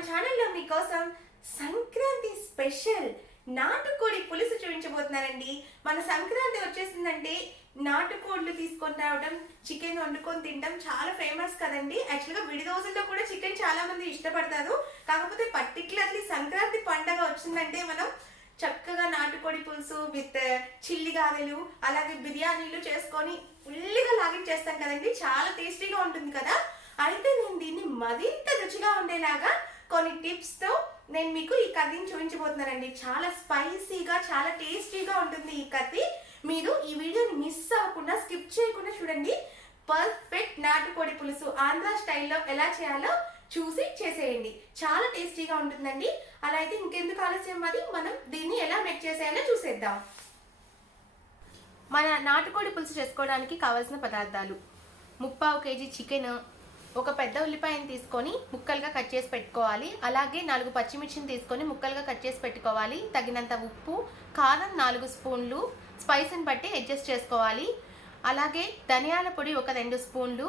మన ఛానల్లో మీకోసం సంక్రాంతి స్పెషల్ నాటుకోడి పులుసు చూపించబోతున్నానండి. మన సంక్రాంతి వచ్చేసిందంటే నాటుకోళ్ళు తీసుకొని రావడం, చికెన్ వండుకొని తినడం చాలా ఫేమస్ కదండి. యాక్చువల్గా విడి రోజుల్లో కూడా చికెన్ చాలా మంది ఇష్టపడతారు. కాకపోతే పర్టికులర్లీ సంక్రాంతి పండగ వచ్చిందంటే మనం చక్కగా నాటుకోడి పులుసు విత్ చిల్లి గారెలు అలాగే బిర్యానీలు చేసుకొని ఫుల్గా లాగించేస్తాం కదండి. చాలా టేస్టీగా ఉంటుంది కదా. అయితే నేను దీన్ని మరింత రుచిగా ఉండేలాగా కొన్ని టిప్స్తో నేను మీకు ఈ కర్రీని చూపించబోతున్నానండి. చాలా స్పైసీగా చాలా టేస్టీగా ఉంటుంది ఈ కర్రీ. మీరు ఈ వీడియోని మిస్ అవ్వకుండా స్కిప్ చేయకుండా చూడండి. పర్ఫెక్ట్ నాటుకోడి పులుసు ఆంధ్ర స్టైల్లో ఎలా చేయాలో చూసి చేసేయండి. చాలా టేస్టీగా ఉంటుందండి. అలా అయితే ఇంకెందుకు ఆలస్యం, మరి మనం దీన్ని ఎలా మేక్ చేసేయాలో చూసేద్దాం. మన నాటుకోడి పులుసు చేసుకోవడానికి కావాల్సిన పదార్థాలు: 3/4 kg చికెన్, ఒక పెద్ద ఉల్లిపాయను తీసుకొని ముక్కలుగా కట్ చేసి పెట్టుకోవాలి. అలాగే 4 పచ్చిమిర్చిని తీసుకొని ముక్కలుగా కట్ చేసి పెట్టుకోవాలి. తగినంత ఉప్పు, కారం 4 స్పూన్లు, స్పైస్ని బట్టి అడ్జస్ట్ చేసుకోవాలి. అలాగే ధనియాల పొడి ఒక 2 స్పూన్లు,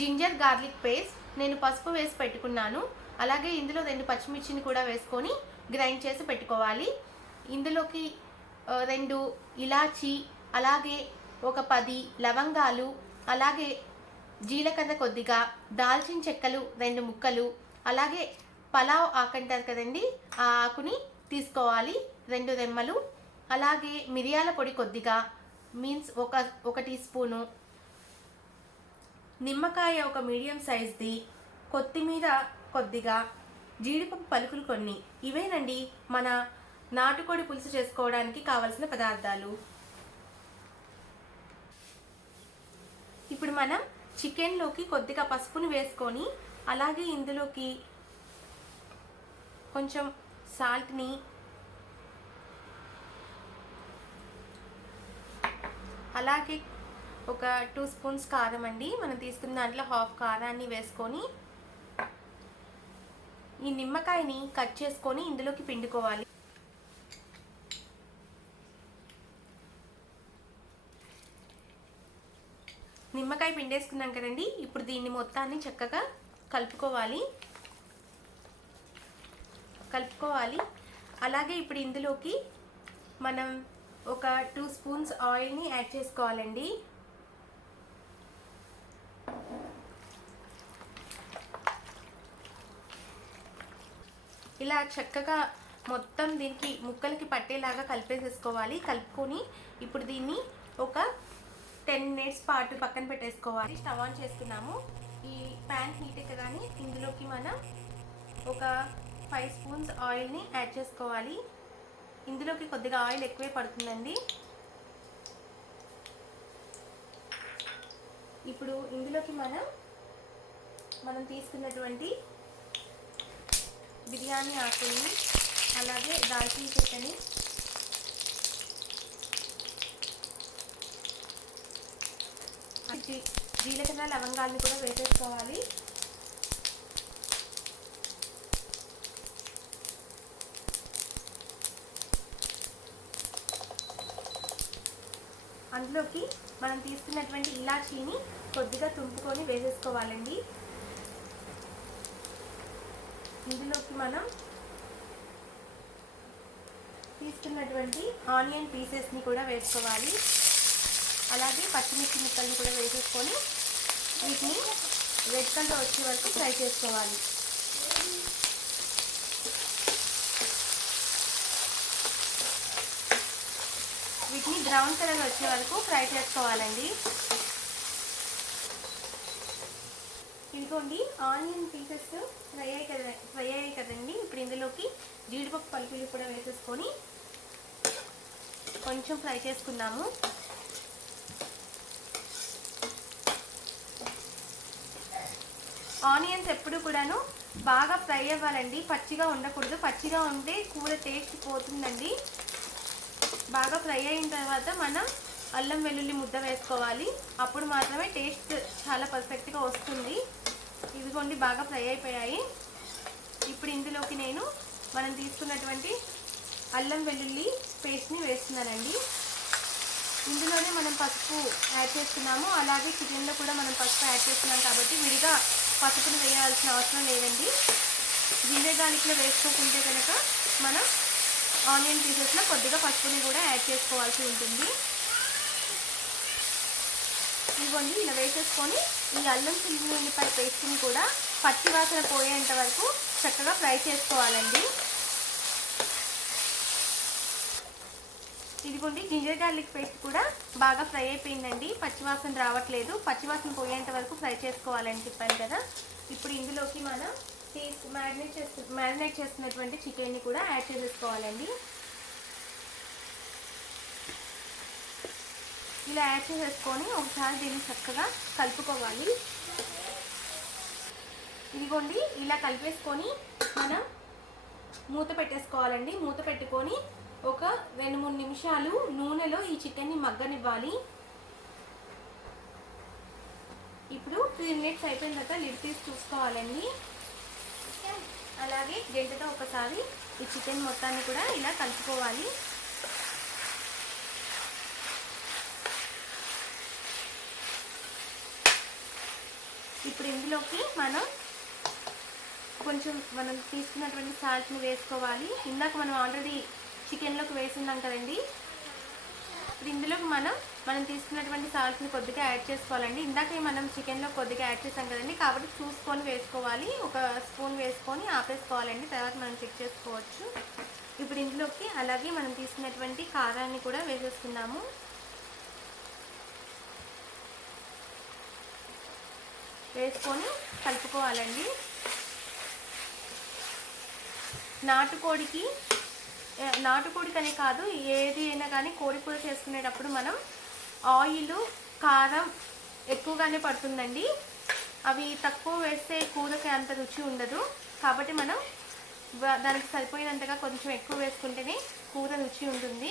జింజర్ గార్లిక్ పేస్ట్, నేను పసుపు వేసి పెట్టుకున్నాను. అలాగే ఇందులో 2 పచ్చిమిర్చిని కూడా వేసుకొని గ్రైండ్ చేసి పెట్టుకోవాలి. ఇందులోకి 2 ఇలాచి, అలాగే ఒక 10 లవంగాలు, అలాగే జీలకర్ర కొద్దిగా, దాల్చిన చెక్కలు 2 ముక్కలు, అలాగే పలావ్ ఆకు అంటారు కదండి, ఆ ఆకుని తీసుకోవాలి 2 రెమ్మలు. అలాగే మిరియాల పొడి కొద్దిగా, మీన్స్ ఒక టీ స్పూను, నిమ్మకాయ ఒక మీడియం సైజ్ది, కొత్తిమీర కొద్దిగా, జీడిపప్పు పలుకులు కొన్ని. ఇవేనండి మన నాటుకోడి పులుసు చేసుకోవడానికి కావలసిన పదార్థాలు. ఇప్పుడు మనం చికెన్లోకి కొద్దిగా పసుపుని వేసుకొని, అలాగే ఇందులోకి కొంచెం సాల్ట్ని, అలాగే ఒక 2 స్పూన్స్ కారం అండి, మనం తీసుకున్న దాంట్లో హాఫ్ కారాన్ని వేసుకొని ఈ నిమ్మకాయని కట్ చేసుకొని ఇందులోకి పిండుకోవాలి. నిమ్మకాయ పిండేసుకున్నాం కదండి. ఇప్పుడు దీన్ని మొత్తాన్ని చక్కగా కలుపుకోవాలి. అలాగే ఇప్పుడు ఇందులోకి మనం ఒక 2 స్పూన్స్ ఆయిల్ని యాడ్ చేసుకోవాలండి. ఇలా చక్కగా మొత్తం దీనికి ముక్కలకి పట్టేలాగా కలిపేసేసుకోవాలి. కలుపుకొని ఇప్పుడు దీన్ని ఒక 10 మినిట్స్ పాటు పక్కన పెట్టేసుకోవాలి. స్టవ్ ఆన్ చేసుకున్నాము. ఈ ప్యాన్ హీట్ ఎక్కగానే ఇందులోకి మనం ఒక 5 స్పూన్స్ ఆయిల్ని యాడ్ చేసుకోవాలి. ఇందులోకి కొద్దిగా ఆయిల్ ఎక్కువే పడుతుందండి. ఇప్పుడు ఇందులోకి మనం తీసుకున్నటువంటి బిర్యానీ ఆకుల్ని, అలాగే దాల్చిన చెక్కని, జీలకర్ర లవంగాల్ని కూడా వేసేసుకోవాలి. అందులోకి మనం తీసుకున్నటువంటి ఇలాచీని కొద్దిగా తుంపుకొని వేసేసుకోవాలండి. ఇందులోకి మనం తీసుకున్నటువంటి ఆనియన్ పీసెస్ని కూడా వేసుకోవాలి. అలాగే పచ్చిమిర్చి ముక్కల్ని కూడా వేసేసుకొని వీటిని రెడ్ కలర్ వచ్చే వరకు ఫ్రై చేసుకోవాలి. వీటిని బ్రౌన్ కలర్ వచ్చే వరకు ఫ్రై చేసుకోవాలండి. ఇదిగోండి ఆనియన్ పీసెస్ ఫ్రై అయ్యాయి కదండి. ఇప్పుడు ఇందులోకి జీడిపప్పు పలుకులు కూడా వేసేసుకొని కొంచెం ఫ్రై చేసుకున్నాము. ఆనియన్స్ ఎప్పుడు కూడాను బాగా ఫ్రై అవ్వాలండి, పచ్చిగా ఉండకూడదు. పచ్చిగా ఉంటే కూర టేస్ట్ పోతుందండి. బాగా ఫ్రై అయిన తర్వాత మనం అల్లం వెల్లుల్లి ముద్ద వేసుకోవాలి. అప్పుడు మాత్రమే టేస్ట్ చాలా పర్ఫెక్ట్గా వస్తుంది. ఇదిగోండి బాగా ఫ్రై అయిపోయాయి. ఇప్పుడు ఇందులోకి మనం తీసుకున్నటువంటి అల్లం వెల్లుల్లి పేస్ట్ని వేస్తున్నానండి. ఇందులోనే మనం పసుపు యాడ్ చేస్తున్నాము. అలాగే చికెన్లో కూడా మనం పసుపు యాడ్ చేస్తున్నాం కాబట్టి విడిగా పసుపుని వేయాల్సిన అవసరం లేదండి. జింజర్ గార్లిక్లో వేసుకోకుంటే కనుక మనం ఆనియన్ పీసెస్లో కొద్దిగా పసుపుని కూడా యాడ్ చేసుకోవాల్సి ఉంటుంది. ఇదిగోండి ఇలా వేసేసుకొని ఈ అల్లం వెల్లుల్లిపాయ పేస్ట్ని కూడా పచ్చి వాసన పోయేంత వరకు చక్కగా ఫ్రై చేసుకోవాలండి. ఇదిగోండి జింజర్ గార్లిక్ పేస్ట్ కూడా బాగా ఫ్రై అయిపోయిందండి, పచ్చివాసన రావట్లేదు. పచ్చివాసన పోయేంత వరకు ఫ్రై చేసుకోవాలని చెప్పాను కదా. ఇప్పుడు ఇందులోకి మనం మ్యారినేట్ చేస్తున్నటువంటి చికెన్ని కూడా యాడ్ చేసేసుకోవాలండి. ఇలా యాడ్ చేసేసుకొని ఒకసారి దీన్ని చక్కగా కలుపుకోవాలి. ఇదిగోండి ఇలా కలిపేసుకొని మనం మూత పెట్టేసుకోవాలండి. మూత పెట్టుకొని ఒక 2-3 నిమిషాలు నూనెలో ఈ చికెన్ని మగ్గనివ్వాలి. ఇప్పుడు 3 మినిట్స్ అయిపోయిన తర్వాత లిడ్ తీసి చూసుకోవాలండి. అలాగే గంటతో ఒకసారి ఈ చికెన్ మొత్తాన్ని కూడా ఇలా కలుపుకోవాలి. ఇప్పుడు ఇందులోకి మనం తీసుకున్నటువంటి సాల్ట్ని వేసుకోవాలి. ఇందాక మనం ఆల్రెడీ చికెన్లోకి వేసున్నాం కదండి. ఇప్పుడు ఇందులోకి మనం తీసుకున్నటువంటి సాల్ట్ని కొద్దిగా యాడ్ చేసుకోవాలండి. ఇందాక మనం చికెన్లో కొద్దిగా యాడ్ చేసాం కదండి, కాబట్టి చూసుకొని వేసుకోవాలి. ఒక స్పూన్ వేసుకొని ఆపేసుకోవాలండి, తర్వాత మనం చెక్ చేసుకోవచ్చు. ఇప్పుడు ఇందులోకి అలాగే మనం తీసుకున్నటువంటి కారాన్ని కూడా వేసేసుకున్నాము. వేసుకొని కలుపుకోవాలండి. నాటుకోడికనే కాదు, ఏది అయినా కానీ కోడి కూర చేసుకునేటప్పుడు మనం ఆయిల్ కారం ఎక్కువగానే పడుతుందండి. అవి తక్కువ వేస్తే కూరకి అంత రుచి ఉండదు. కాబట్టి మనం దానికి సరిపోయినంతగా కొంచెం ఎక్కువ వేసుకుంటేనే కూర రుచి ఉంటుంది.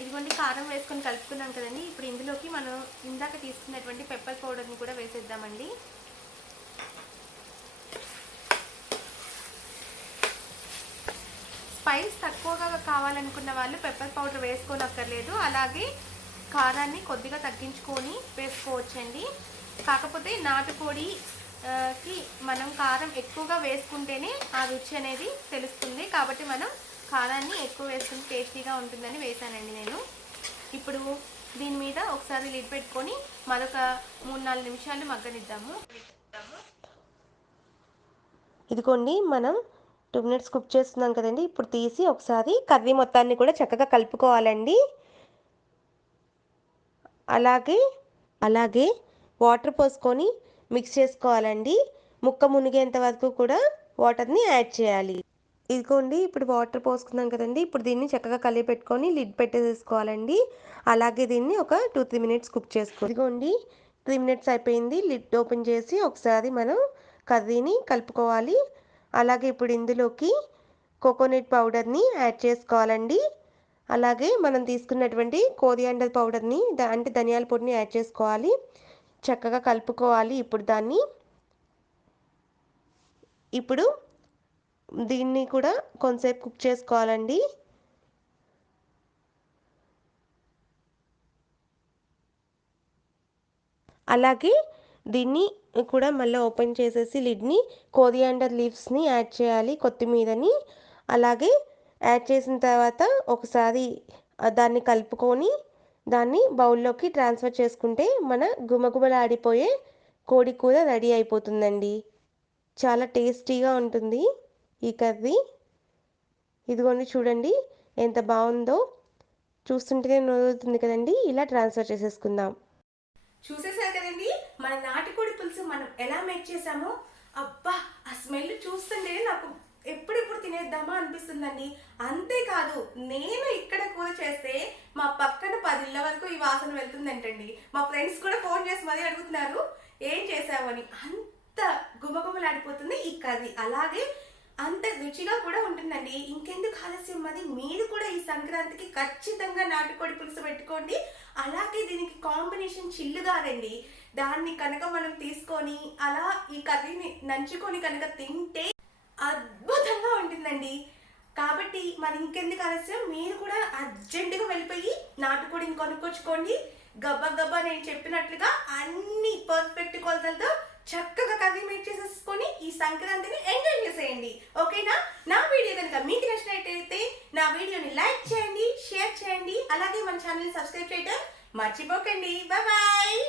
ఇదిగోండి కారం వేసుకొని కలుపుకున్నాం కదండి. ఇప్పుడు ఇందులోకి మనం ఇందాక తీసుకున్నటువంటి పెప్పర్ పౌడర్ని కూడా వేసేద్దామండి. స్పైస్ తక్కువగా కావాలనుకున్న వాళ్ళు పెప్పర్ పౌడర్ వేసుకోనక్కర్లేదు. అలాగే కారాన్ని కొద్దిగా తగ్గించుకొని వేసుకోవచ్చండి. కాకపోతే నాటుకోడికి మనం కారం ఎక్కువగా వేసుకుంటేనే ఆ రుచి అనేది తెలుస్తుంది. కాబట్టి మనం కారాన్ని ఎక్కువ వేసుకుంటే టేస్టీగా ఉంటుందని వేసానండి నేను. ఇప్పుడు దీని మీద ఒకసారి లిడ్ పెట్టుకొని మరొక 3-4 నిమిషాలు మగ్గనిద్దాము. ఇదిగోండి మనం 2 మినిట్స్ కుక్ చేస్తున్నాం కదండి. ఇప్పుడు తీసి ఒకసారి కర్రీ మొత్తాన్ని కూడా చక్కగా కలుపుకోవాలండి. అలాగే వాటర్ పోసుకొని మిక్స్ చేసుకోవాలండి. ముక్క మునిగేంత వరకు కూడా వాటర్ని యాడ్ చేయాలి. ఇదిగోండి ఇప్పుడు వాటర్ పోసుకున్నాం కదండి. ఇప్పుడు దీన్ని చక్కగా కలిపి పెట్టుకొని లిడ్ పెట్టేసుకోవాలండి. అలాగే దీన్ని ఒక 2-3 మినిట్స్ కుక్ చేసుకోవాలి. ఇదిగోండి 3 మినిట్స్ అయిపోయింది. లిడ్ ఓపెన్ చేసి ఒకసారి మనం కర్రీని కలుపుకోవాలి. అలాగే ఇప్పుడు ఇందులోకి కోకోనట్ పౌడర్ని యాడ్ చేసుకోవాలండి. అలాగే మనం తీసుకున్నటువంటి కోరియాండర్ పౌడర్ని అంటే ధనియాల పొడిని యాడ్ చేసుకోవాలి. చక్కగా కలుపుకోవాలి. ఇప్పుడు దీన్ని కూడా కొంతసేపు కుక్ చేసుకోవాలండి. అలాగే దీన్ని కూడా మళ్ళీ ఓపెన్ చేసేసి లిడ్ని కోరియాండర్ లీవ్స్ని యాడ్ చేయాలి, కొత్తిమీరని. అలాగే యాడ్ చేసిన తర్వాత ఒకసారి దాన్ని కలుపుకొని దాన్ని బౌల్లోకి ట్రాన్స్ఫర్ చేసుకుంటే మన గుమగుమలాడిపోయే కోడి కూర రెడీ అయిపోతుందండి. చాలా టేస్టీగా ఉంటుంది ఈ కర్రీ. ఇదిగోండి చూడండి ఎంత బాగుందో, చూస్తుంటేనే నోరుతుంది కదండి. ఇలా ట్రాన్స్ఫర్ చేసేసుకుందాం. చూసేసారు కదండి మన నాటుకోడి పులుసు మనం ఎలా మేక్ చేసామో. అబ్బా ఆ స్మెల్ చూస్తుంటే నాకు ఎప్పుడెప్పుడు తినేద్దామా అనిపిస్తుందండి. అంతేకాదు నేను ఇక్కడ కూర చేస్తే మా పక్కన 10 ఇళ్ళ వరకు ఈ వాసన వెళ్తుందంటండి. మా ఫ్రెండ్స్ కూడా ఫోన్ చేసి మరీ అడుగుతున్నారు ఏం చేసావని. అంత గుమగుమలాడిపోతుంది ఈ కర్రీ. అలాగే అంత రుచిగా కూడా ఉంటుందండి. ఇంకెందుకు ఆలస్యం, మరి మీరు కూడా ఈ సంక్రాంతికి ఖచ్చితంగా నాటుకోడి పులుసు పెట్టుకోండి. అలాగే దీనికి కాంబినేషన్ చిల్లుగారండి. దాన్ని కనుక మనం తీసుకొని అలా ఈ కర్రీని నంచుకొని కనుక తింటే అద్భుతంగా ఉంటుందండి. కాబట్టి మరి ఇంకెందుకు ఆలస్యం, మీరు కూడా అర్జెంటుగా వెళ్ళిపోయి నాటుకోడిని కొనుక్కొచ్చుకోండి. గబ్బా గబ్బా నేను చెప్పినట్లుగా అన్ని పర్ఫెక్ట్ కొలతలతో చక్కగా కర్రీ మేక్ చేసేసుకొని ఈ సంక్రాంతిని ఎంజాయ్ చేసేయండి. ఓకేనా? నా వీడియో కనుక మీకు నచ్చినట్టయితే నా వీడియోని లైక్ చేయండి, షేర్ చేయండి, అలాగే మన ఛానల్ని సబ్స్క్రైబ్ చేయడం మర్చిపోకండి. Bye bye.